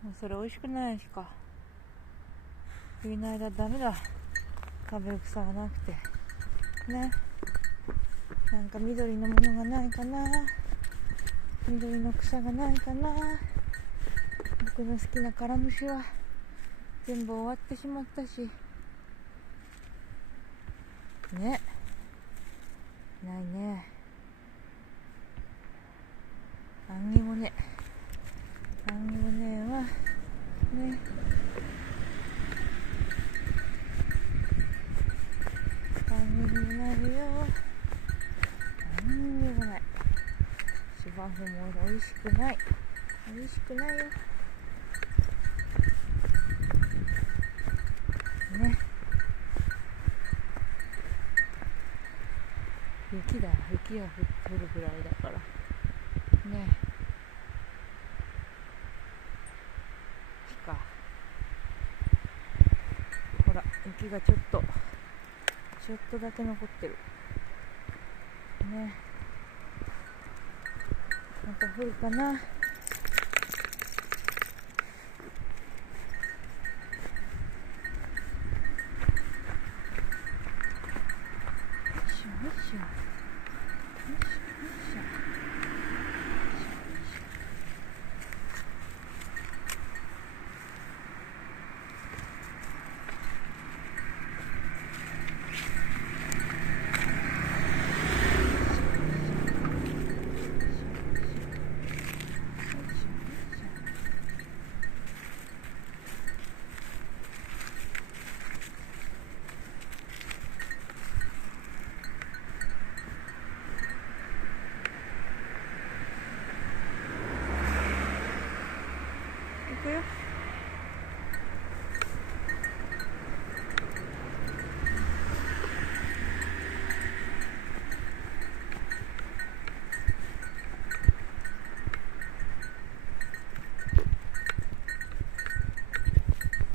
もうそれ美味しくないしか。冬の間ダメだ、食べる草がなくてね。なんか緑のものがないかな、緑の草がないかな。僕の好きなカラムシは全部終わってしまったしね。ないね。アンギモネはね、アンギモないよ、アンギモない。芝生も美味しくない、美味しくないよね。雪が降るぐらいだからね。ほら雪がちょっとだけ残ってるね。また降るかな。行くよ。